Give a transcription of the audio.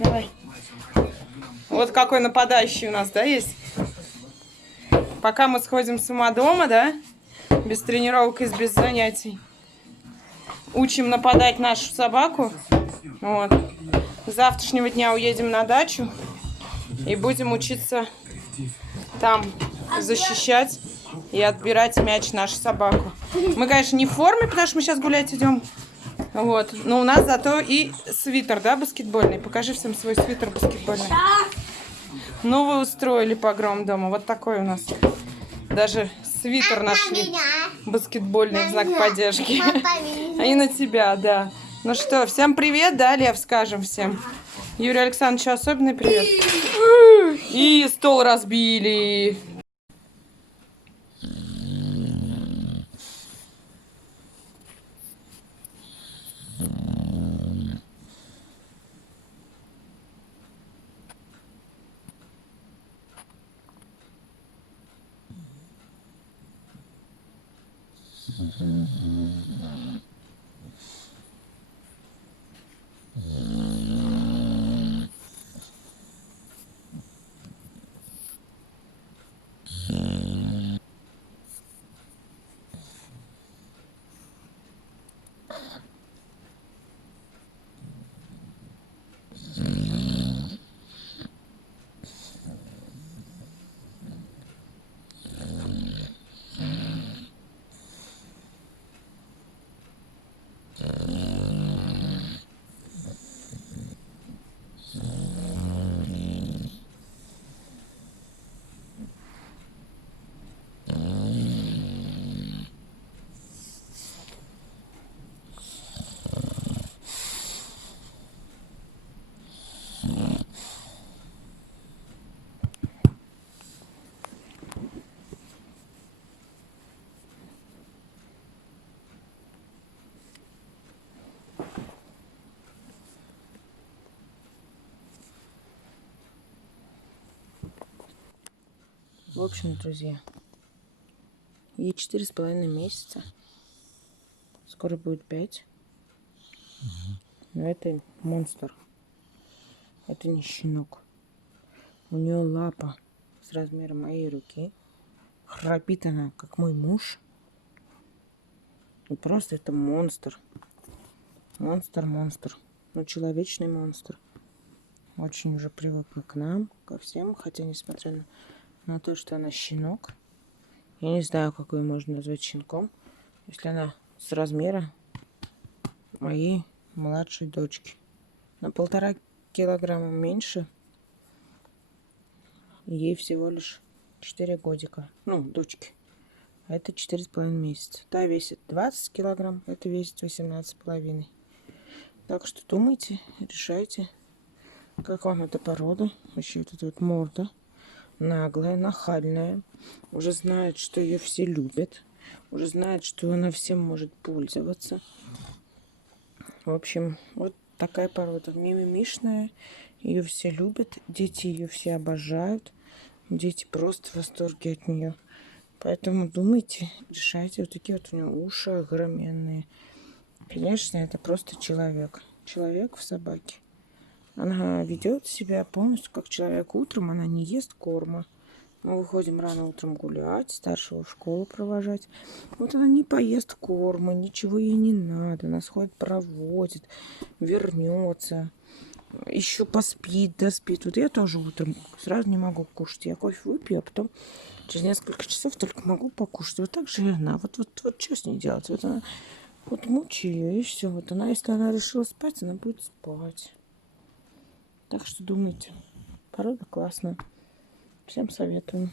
Давай. Вот какой нападающий у нас, да, есть? Пока мы сходим с ума дома, да? Без тренировок и без занятий. Учим нападать нашу собаку. Вот. С завтрашнего дня уедем на дачу. И будем учиться там защищать и отбирать мяч нашу собаку. Мы, конечно, не в форме, потому что мы сейчас гулять идем. Вот. Но у нас зато и свитер, да, баскетбольный. Покажи всем свой свитер баскетбольный. Ну, вы устроили погром дома. Вот такой у нас. Даже свитер нашли баскетбольный в знак поддержки. И на тебя, да. Ну что, всем привет, да, Лев, скажем всем. Юрию Александровичу особенный привет. И стол разбили. В общем, друзья, ей 4,5 месяца. Скоро будет 5. Но это монстр. Это не щенок. У нее лапа с размером моей руки. Храпит она, как мой муж. И просто это монстр. Монстр. Ну, человечный монстр. Очень уже привыкла к нам, ко всем. Хотя, несмотря на то, что она щенок. Я не знаю, как ее можно назвать щенком. Если она с размера моей младшей дочки. На 1,5 килограмма меньше. Ей всего лишь 4 годика. Ну, дочки. А это 4,5 месяца. Та весит 20 килограмм, это весит 18,5. Так что думайте, решайте, как вам эта порода. Вообще вот эта вот морда. Наглая, нахальная. Уже знает, что ее все любят. Уже знает, что она всем может пользоваться. В общем, вот такая порода. Мимимишная. Ее все любят. Дети ее все обожают. Дети просто в восторге от нее. Поэтому думайте, решайте. Вот такие вот у нее уши огроменные. Конечно, это просто человек. Человек в собаке. Она ведет себя полностью как человек. Утром она не ест корма. Мы выходим рано утром гулять, старшего в школу провожать. Вот она не поест корма, ничего ей не надо. Она сходит, проводит, вернется. Еще поспит, доспит. Вот я тоже утром сразу не могу кушать. Я кофе выпью, а потом через несколько часов только могу покушать. Вот так же и она. Вот что с ней делать? Вот она, вот мучи ее, и все. Вот она, если она решила спать, она будет спать. Так что думайте. Порода классная. Всем советую.